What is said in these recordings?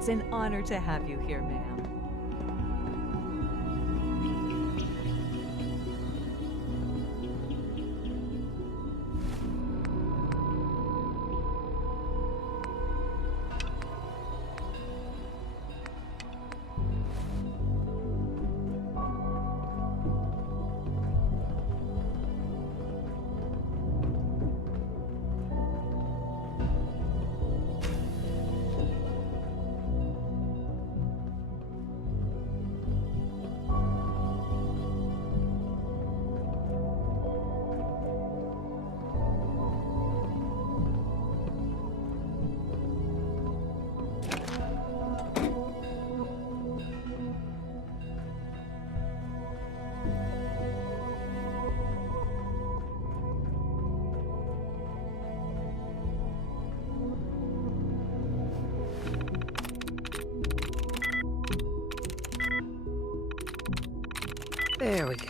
It's an honor to have you here, ma'am. There we go.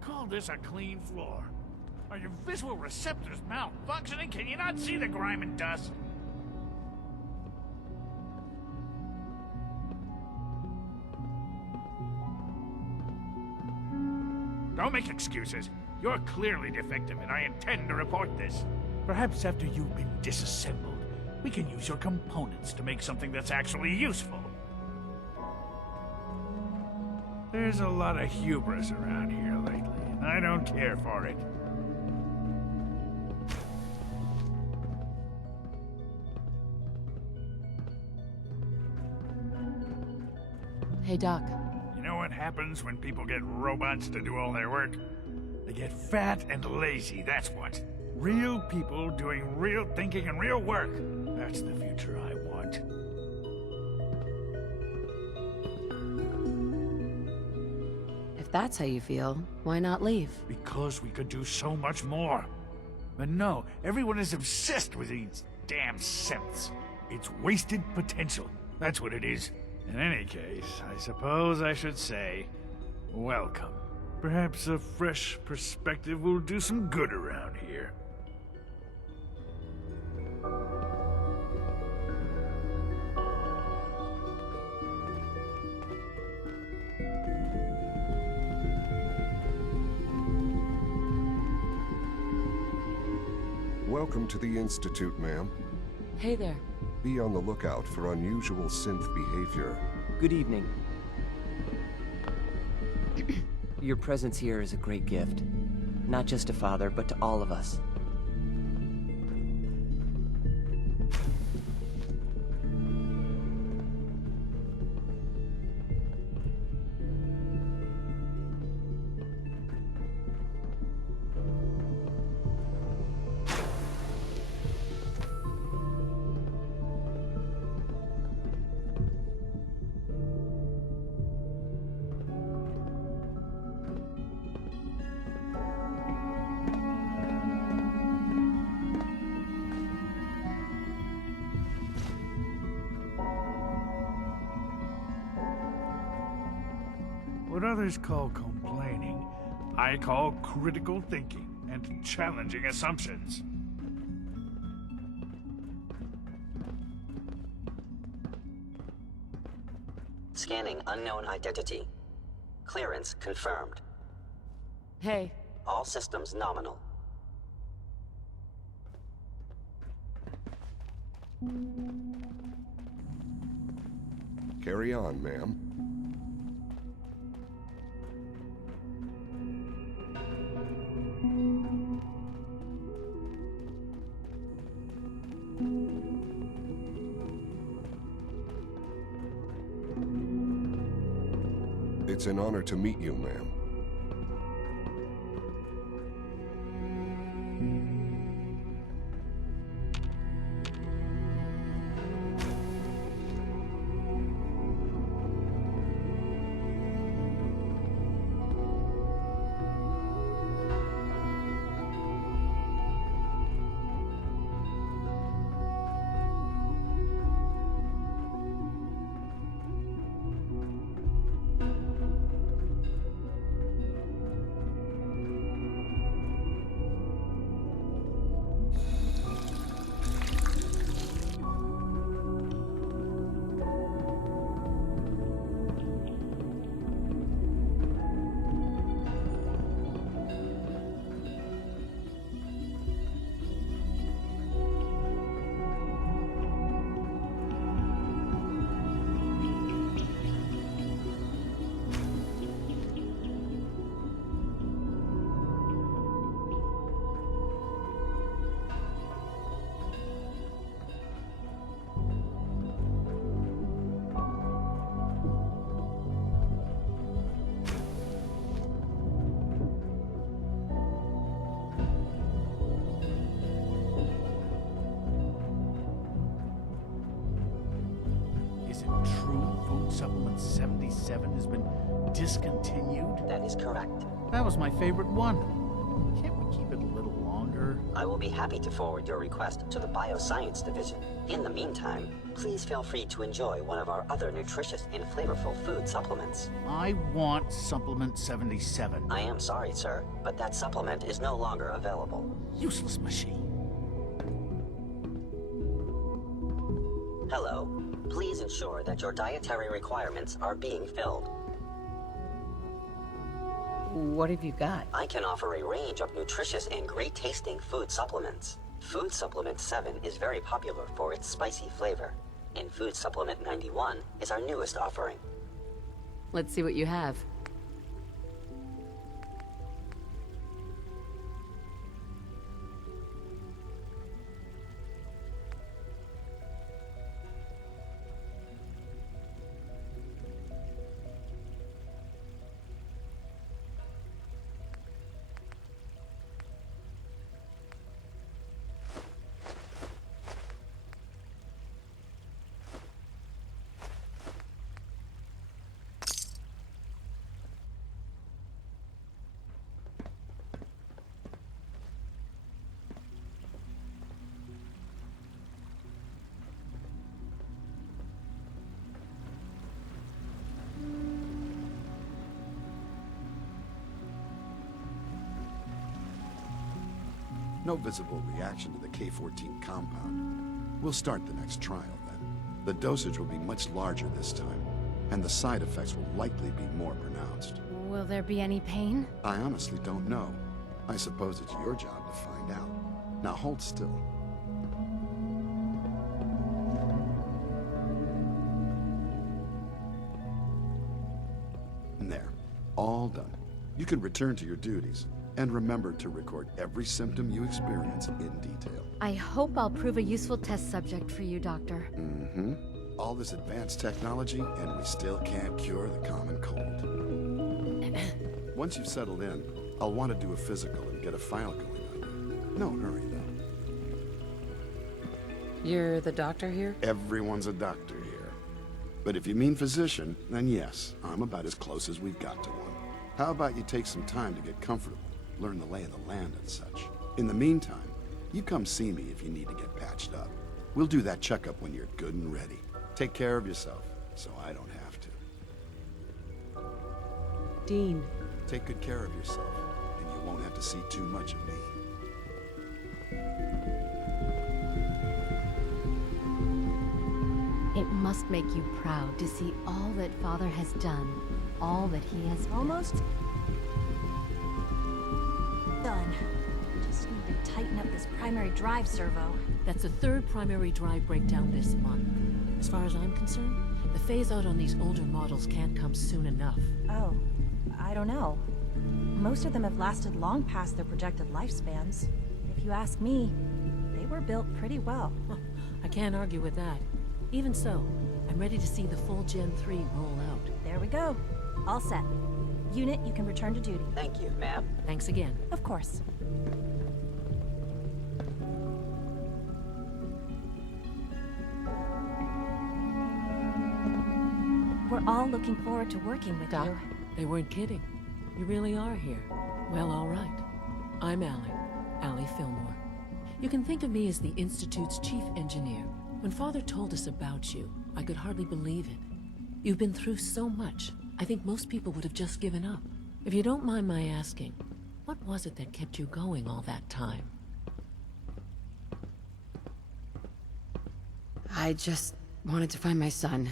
Call this a clean floor? Are your visual receptors malfunctioning? Can you not see the grime and dust? Don't make excuses. You're clearly defective, and I intend to report this. Perhaps after you've been disassembled, we can use your components to make something that's actually useful. There's a lot of hubris around here lately, and I don't care for it. Hey, Doc. You know what happens when people get robots to do all their work? They get fat and lazy, that's what. Real people doing real thinking and real work. That's the future I want. If that's how you feel, why not leave? Because we could do so much more. But no, everyone is obsessed with these damn synths. It's wasted potential. That's what it is. In any case, I suppose I should say, welcome. Perhaps a fresh perspective will do some good around here. Welcome to the Institute, ma'am. Hey there. Be on the lookout for unusual synth behavior. Good evening. Your presence here is a great gift. Not just to Father, but to all of us. What others call complaining, I call critical thinking and challenging assumptions. Scanning unknown identity. Clearance confirmed. Hey. All systems nominal. Carry on, ma'am. It's an honor to meet you, ma'am. Is it true Food Supplement 77 has been discontinued? That is correct. That was my favorite one. Can't we keep it a little longer? I will be happy to forward your request to the Bioscience Division. In the meantime, please feel free to enjoy one of our other nutritious and flavorful food supplements. I want Supplement 77. I am sorry, sir, but that supplement is no longer available. Useless machine. Hello. Please ensure that your dietary requirements are being filled. What have you got? I can offer a range of nutritious and great-tasting food supplements. Food Supplement 7 is very popular for its spicy flavor, and Food Supplement 91 is our newest offering. Let's see what you have. No visible reaction to the K-14 compound. We'll start the next trial then. The dosage will be much larger this time, and the side effects will likely be more pronounced. Will there be any pain? I honestly don't know. I suppose it's your job to find out. Now hold still. There. All done. You can return to your duties. And remember to record every symptom you experience in detail. I hope I'll prove a useful test subject for you, Doctor. Mm-hmm. All this advanced technology, and we still can't cure the common cold. Once you've settled in, I'll want to do a physical and get a file going on you. No hurry, though. You're the doctor here? Everyone's a doctor here. But if you mean physician, then yes, I'm about as close as we've got to one. How about you take some time to get comfortable? Learn the lay of the land and such. In the meantime, you come see me if you need to get patched up. We'll do that checkup when you're good and ready. Take care of yourself, so I don't have to. Dean. Take good care of yourself, and you won't have to see too much of me. It must make you proud to see all that Father has done, all that he has almost done. Just need to tighten up this primary drive servo. That's the third primary drive breakdown this month. As far as I'm concerned, the phase-out on these older models can't come soon enough. Oh, I don't know. Most of them have lasted long past their projected lifespans. If you ask me, they were built pretty well. I can't argue with that. Even so, I'm ready to see the full Gen 3 roll out. There we go. All set. Unit, you can return to duty. Thank you, ma'am. Thanks again. Of course. We're all looking forward to working with Doc. you. They weren't kidding. You really are here. Well, all right. I'm Allie Fillmore. You can think of me as the Institute's chief engineer. When Father told us about you, I could hardly believe it. You've been through so much, I think most people would have just given up. If you don't mind my asking, what was it that kept you going all that time? I just wanted to find my son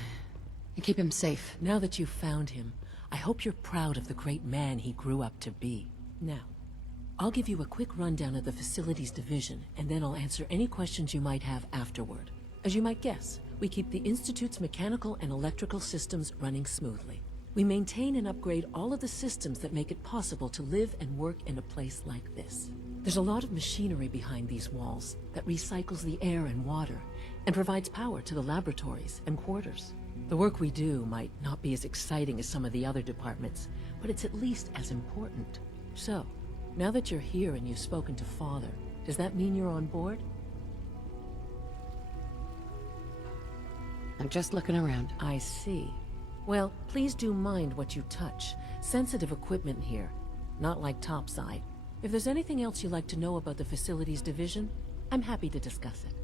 and keep him safe. Now that you've found him, I hope you're proud of the great man he grew up to be. Now, I'll give you a quick rundown of the Facilities Division, and then I'll answer any questions you might have afterward. As you might guess, we keep the Institute's mechanical and electrical systems running smoothly. We maintain and upgrade all of the systems that make it possible to live and work in a place like this. There's a lot of machinery behind these walls that recycles the air and water, and provides power to the laboratories and quarters. The work we do might not be as exciting as some of the other departments, but it's at least as important. So, now that you're here and you've spoken to Father, does that mean you're on board? I'm just looking around. I see. Well, please do mind what you touch. Sensitive equipment here, not like topside. If there's anything else you'd like to know about the Facilities Division, I'm happy to discuss it.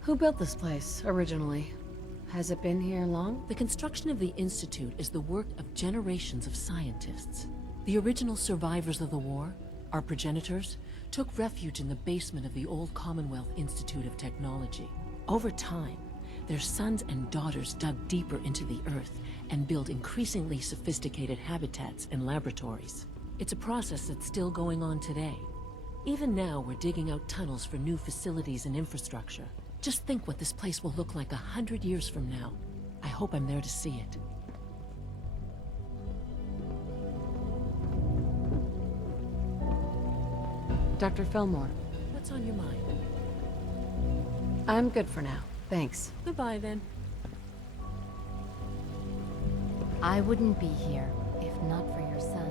Who built this place, originally? Has it been here long? The construction of the Institute is the work of generations of scientists. The original survivors of the war, our progenitors, took refuge in the basement of the old Commonwealth Institute of Technology. Over time, their sons and daughters dug deeper into the earth and built increasingly sophisticated habitats and laboratories. It's a process that's still going on today. Even now, we're digging out tunnels for new facilities and infrastructure. Just think what this place will look like 100 years from now. I hope I'm there to see it. Dr. Fillmore. What's on your mind? I'm good for now. Thanks. Goodbye, then. I wouldn't be here if not for your son.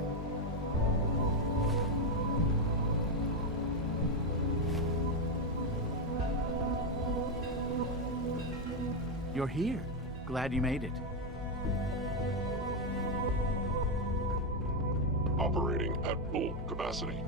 You're here. Glad you made it. Operating at full capacity.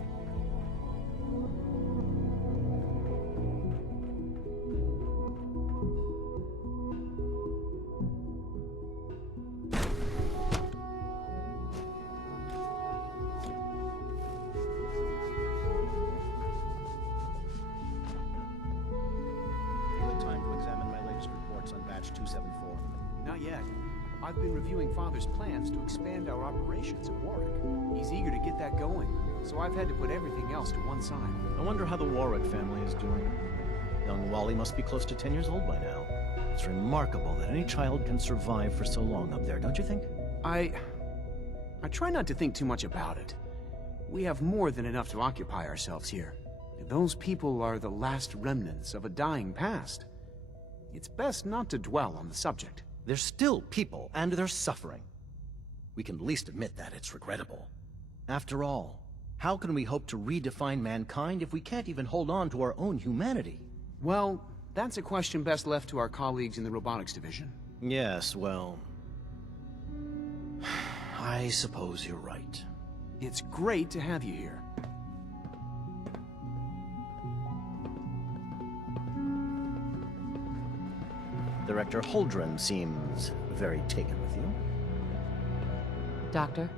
Not yet. I've been reviewing Father's plans to expand our operations at Warwick. He's eager to get that going, so I've had to put everything else to one side. I wonder how the Warwick family is doing. Young Wally must be close to 10 years old by now. It's remarkable that any child can survive for so long up there, don't you think? I try not to think too much about it. We have more than enough to occupy ourselves here. Those people are the last remnants of a dying past. It's best not to dwell on the subject. They're still people, and they're suffering. We can at least admit that it's regrettable. After all, how can we hope to redefine mankind if we can't even hold on to our own humanity? Well, that's a question best left to our colleagues in the Robotics Division. Yes, well... I suppose you're right. It's great to have you here. Director Holdren seems very taken with you. Doctor?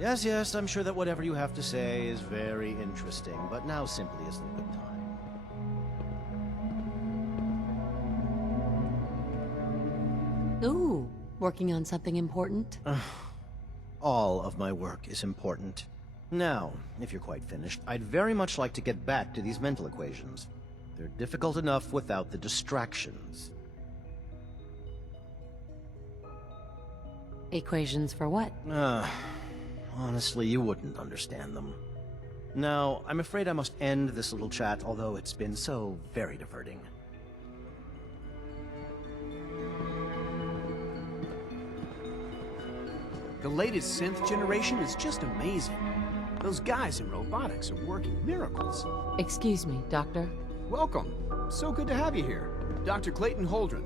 Yes, I'm sure that whatever you have to say is very interesting, but now simply isn't a good time. Ooh, working on something important? All of my work is important. Now, if you're quite finished, I'd very much like to get back to these mental equations. They're difficult enough without the distractions. Equations for what? Honestly, you wouldn't understand them. Now, I'm afraid I must end this little chat, although it's been so very diverting. The latest synth generation is just amazing. Those guys in robotics are working miracles. Excuse me, Doctor. Welcome. So good to have you here. Dr. Clayton Holdren,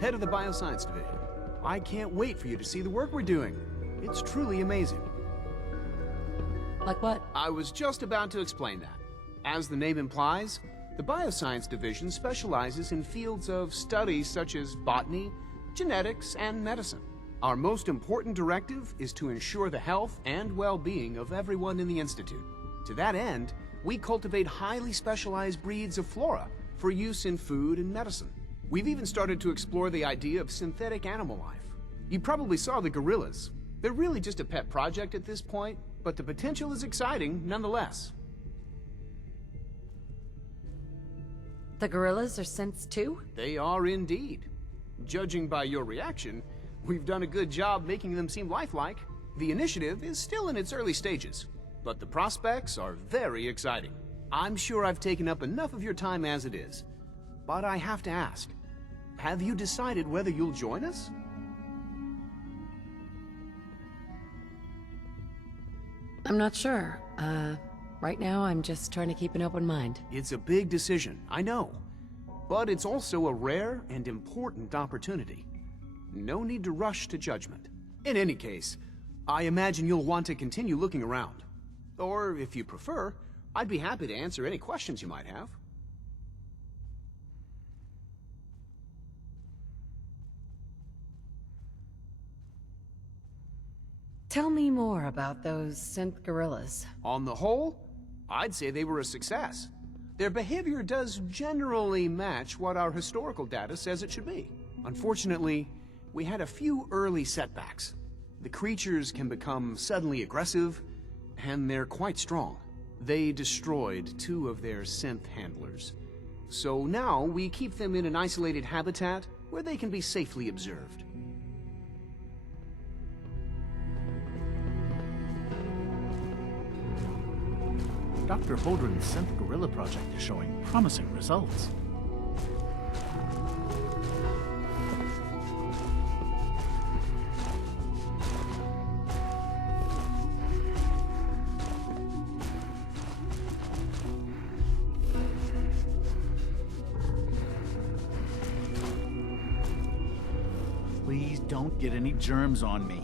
head of the Bioscience Division. I can't wait for you to see the work we're doing. It's truly amazing. Like what? I was just about to explain that. As the name implies, the Bioscience Division specializes in fields of study such as botany, genetics, and medicine. Our most important directive is to ensure the health and well-being of everyone in the Institute. To that end, we cultivate highly specialized breeds of flora for use in food and medicine. We've even started to explore the idea of synthetic animal life. You probably saw the gorillas. They're really just a pet project at this point, but the potential is exciting nonetheless. The gorillas are synths too? They are indeed. Judging by your reaction, we've done a good job making them seem lifelike. The initiative is still in its early stages, but the prospects are very exciting. I'm sure I've taken up enough of your time as it is, but I have to ask, have you decided whether you'll join us? I'm not sure. Right now I'm just trying to keep an open mind. It's a big decision, I know, but it's also a rare and important opportunity. No need to rush to judgment. In any case, I imagine you'll want to continue looking around. Or, if you prefer, I'd be happy to answer any questions you might have. Tell me more about those synth gorillas. On the whole, I'd say they were a success. Their behavior does generally match what our historical data says it should be. Unfortunately, we had a few early setbacks. The creatures can become suddenly aggressive, and they're quite strong. They destroyed 2 of their synth handlers. So now we keep them in an isolated habitat where they can be safely observed. Dr. Holdren's Synth Gorilla project is showing promising results. Please don't get any germs on me.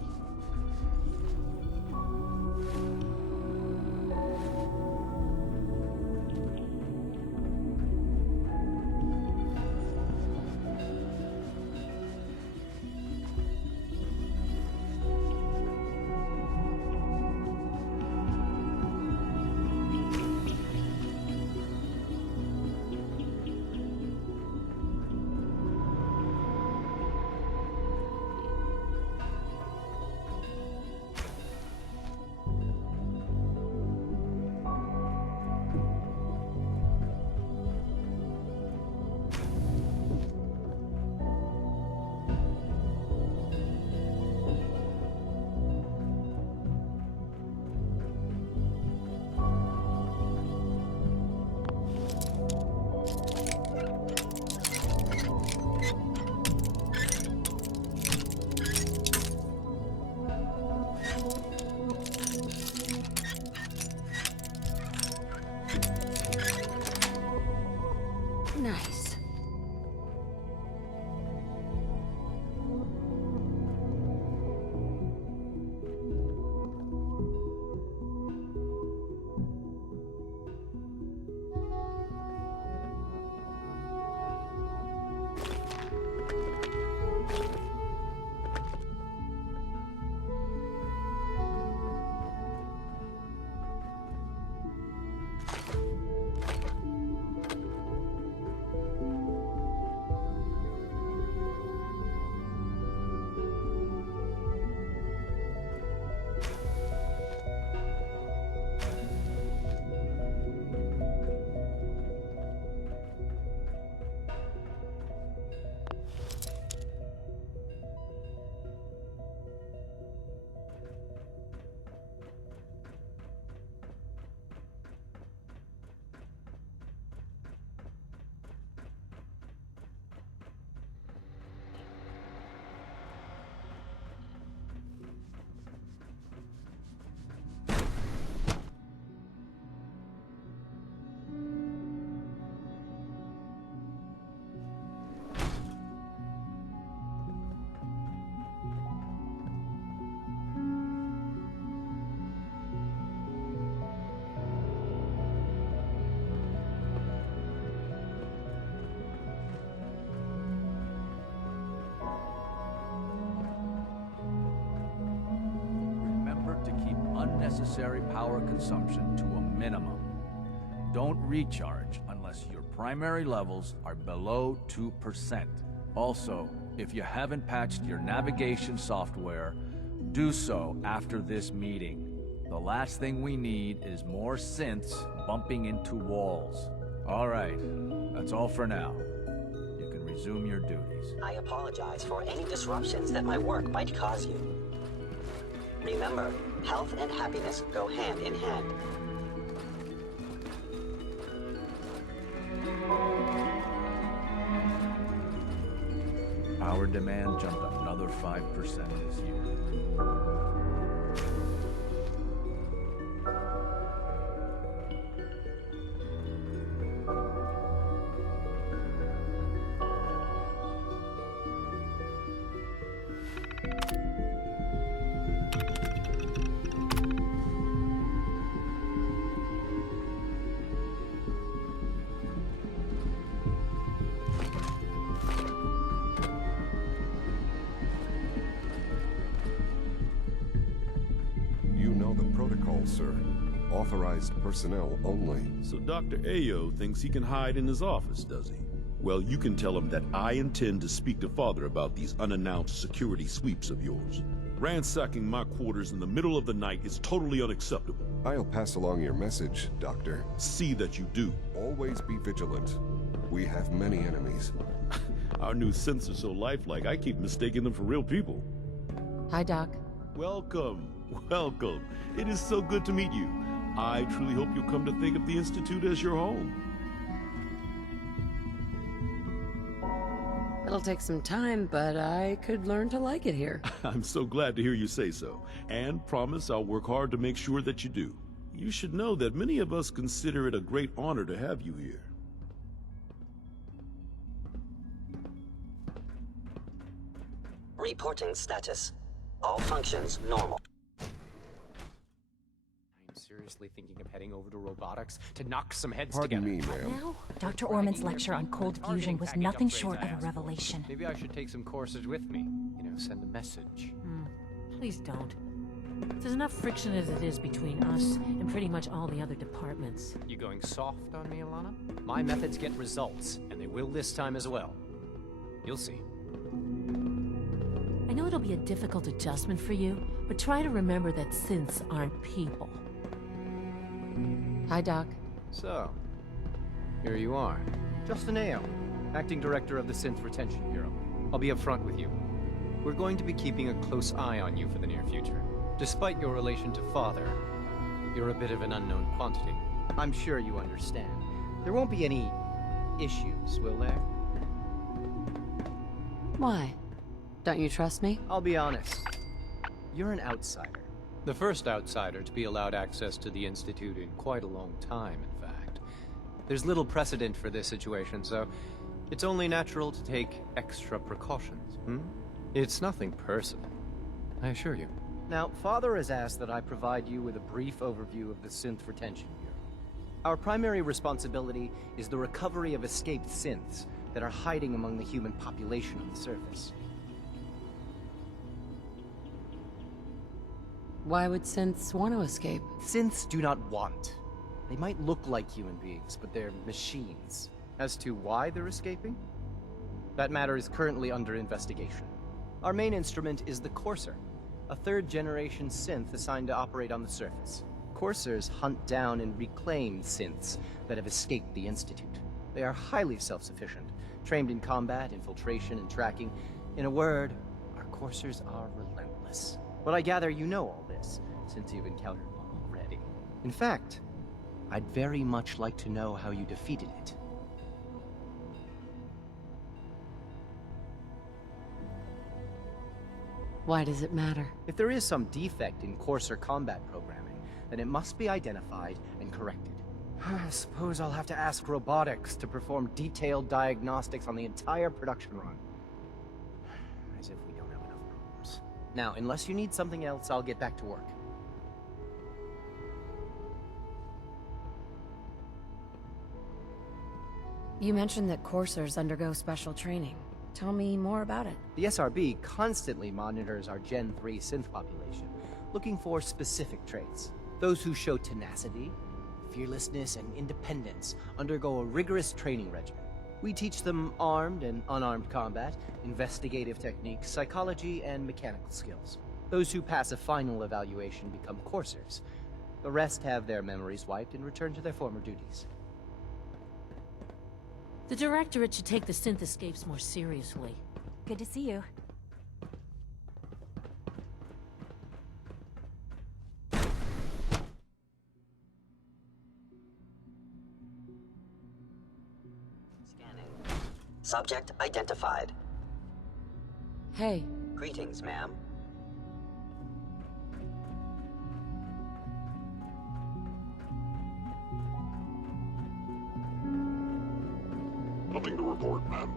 unnecessary power consumption to a minimum. Don't recharge unless your primary levels are below 2%. Also, if you haven't patched your navigation software, do so after this meeting. The last thing we need is more synths bumping into walls. All right, that's all for now. You can resume your duties. I apologize for any disruptions that my work might cause you. Remember, health and happiness go hand in hand. Power demand jumped another 5% this year. Sir. Authorized personnel only. So Dr. Ayo thinks he can hide in his office, does he? Well, you can tell him that I intend to speak to Father about these unannounced security sweeps of yours. Ransacking my quarters in the middle of the night is totally unacceptable. I'll pass along your message, Doctor. See that you do. Always be vigilant. We have many enemies. Our new synths are so lifelike, I keep mistaking them for real people. Hi, Doc. Welcome. Welcome. It is so good to meet you. I truly hope you'll come to think of the Institute as your home. It'll take some time, but I could learn to like it here. I'm so glad to hear you say so, and promise I'll work hard to make sure that you do. You should know that many of us consider it a great honor to have you here. Reporting status. All functions normal. Seriously thinking of heading over to robotics to knock some heads Pardon together. me, ma'am. Dr. Orman's lecture on cold fusion was nothing short of a revelation. Maybe I should take some courses with me. You know, send a message. Please don't. There's enough friction as it is between us and pretty much all the other departments. You going soft on me, Alana? My methods get results, and they will this time as well. You'll see. I know it'll be a difficult adjustment for you, but try to remember that synths aren't people. Hi, Doc. So, here you are. Justin Ayo, Acting Director of the Synth Retention Bureau. I'll be upfront with you. We're going to be keeping a close eye on you for the near future. Despite your relation to Father, you're a bit of an unknown quantity. I'm sure you understand. There won't be any issues, will there? Why? Don't you trust me? I'll be honest. You're an outsider. The first outsider to be allowed access to the Institute in quite a long time, in fact. There's little precedent for this situation, so it's only natural to take extra precautions, It's nothing personal, I assure you. Now, Father has asked that I provide you with a brief overview of the Synth Retention Bureau. Our primary responsibility is the recovery of escaped synths that are hiding among the human population on the surface. Why would synths want to escape? Synths do not want. They might look like human beings, but they're machines. As to why they're escaping? That matter is currently under investigation. Our main instrument is the Courser, a third-generation synth assigned to operate on the surface. Coursers hunt down and reclaim synths that have escaped the Institute. They are highly self-sufficient, trained in combat, infiltration, and tracking. In a word, our Coursers are relentless. But I gather you know all this, since you've encountered one already. In fact, I'd very much like to know how you defeated it. Why does it matter? If there is some defect in Courser combat programming, then it must be identified and corrected. I suppose I'll have to ask robotics to perform detailed diagnostics on the entire production run. As if we don't have enough problems. Now, unless you need something else, I'll get back to work. You mentioned that coursers undergo special training. Tell me more about it. The SRB constantly monitors our Gen 3 synth population, looking for specific traits. Those who show tenacity, fearlessness, and independence undergo a rigorous training regimen. We teach them armed and unarmed combat, investigative techniques, psychology, and mechanical skills. Those who pass a final evaluation become coursers. The rest have their memories wiped and return to their former duties. The Directorate should take the synth escapes more seriously. Good to see you. Subject identified. Hey. Greetings, ma'am. Nothing to report, ma'am.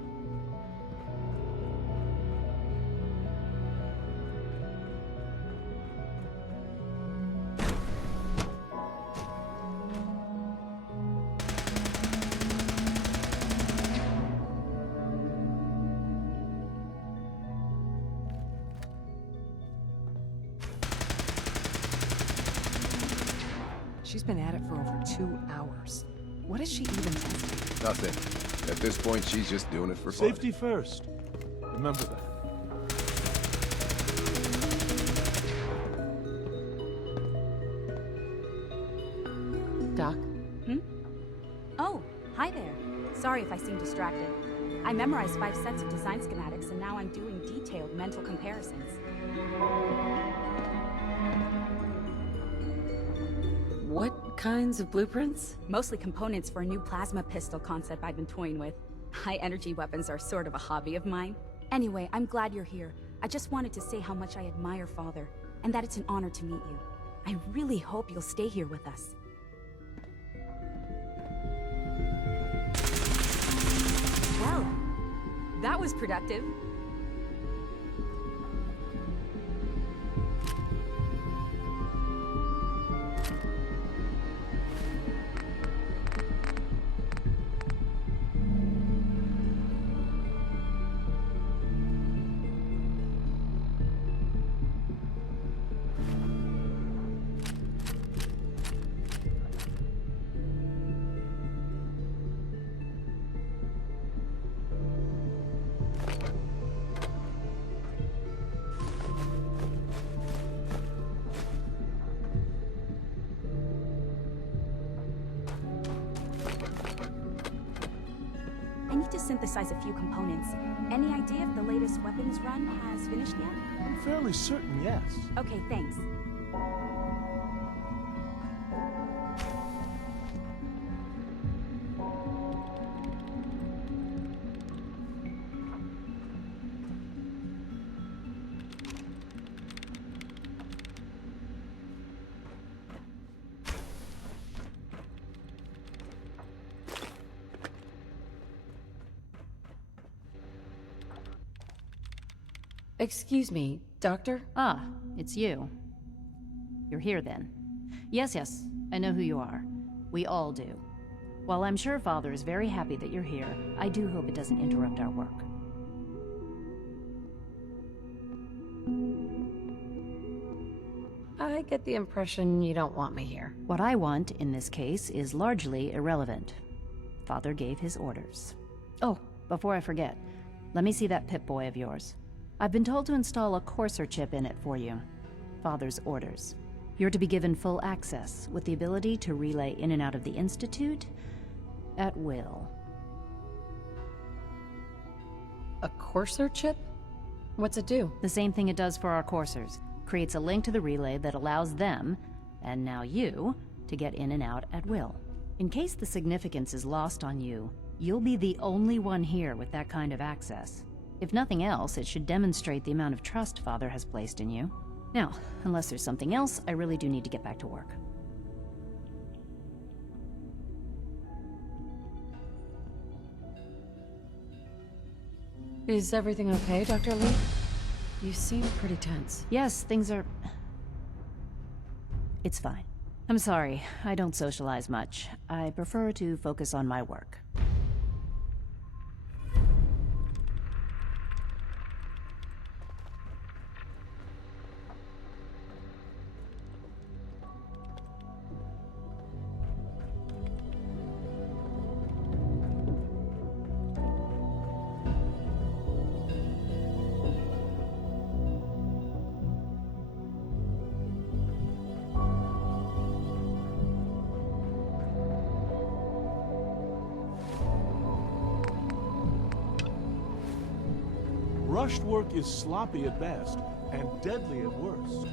She's been at it for over 2 hours. What is she even testing? Nothing. At this point, she's just doing it for fun. Safety first. Remember that. Doc? Oh, hi there. Sorry if I seem distracted. I memorized 5 sets of design schematics and now I'm doing detailed mental comparisons. What kinds of blueprints? Mostly components for a new plasma pistol concept I've been toying with. High-energy weapons are sort of a hobby of mine. Anyway, I'm glad you're here. I just wanted to say how much I admire Father, and that it's an honor to meet you. I really hope you'll stay here with us. Well, that was productive. I need to synthesize a few components. Any idea if the latest weapons run has finished yet? I'm fairly certain, yes. Okay, thanks. Excuse me, Doctor? Ah, it's you. You're here then. Yes, I know who you are. We all do. While I'm sure Father is very happy that you're here, I do hope it doesn't interrupt our work. I get the impression you don't want me here. What I want, in this case, is largely irrelevant. Father gave his orders. Oh, before I forget, let me see that Pip-Boy of yours. I've been told to install a Courser chip in it for you. Father's orders. You're to be given full access, with the ability to relay in and out of the Institute at will. A Courser chip? What's it do? The same thing it does for our coursers. Creates a link to the relay that allows them, and now you, to get in and out at will. In case the significance is lost on you, you'll be the only one here with that kind of access. If nothing else, it should demonstrate the amount of trust Father has placed in you. Now, unless there's something else, I really do need to get back to work. Is everything okay, Dr. Lee? You seem pretty tense. Yes, things are... It's fine. I'm sorry, I don't socialize much. I prefer to focus on my work. Rushed work is sloppy at best, and deadly at worst.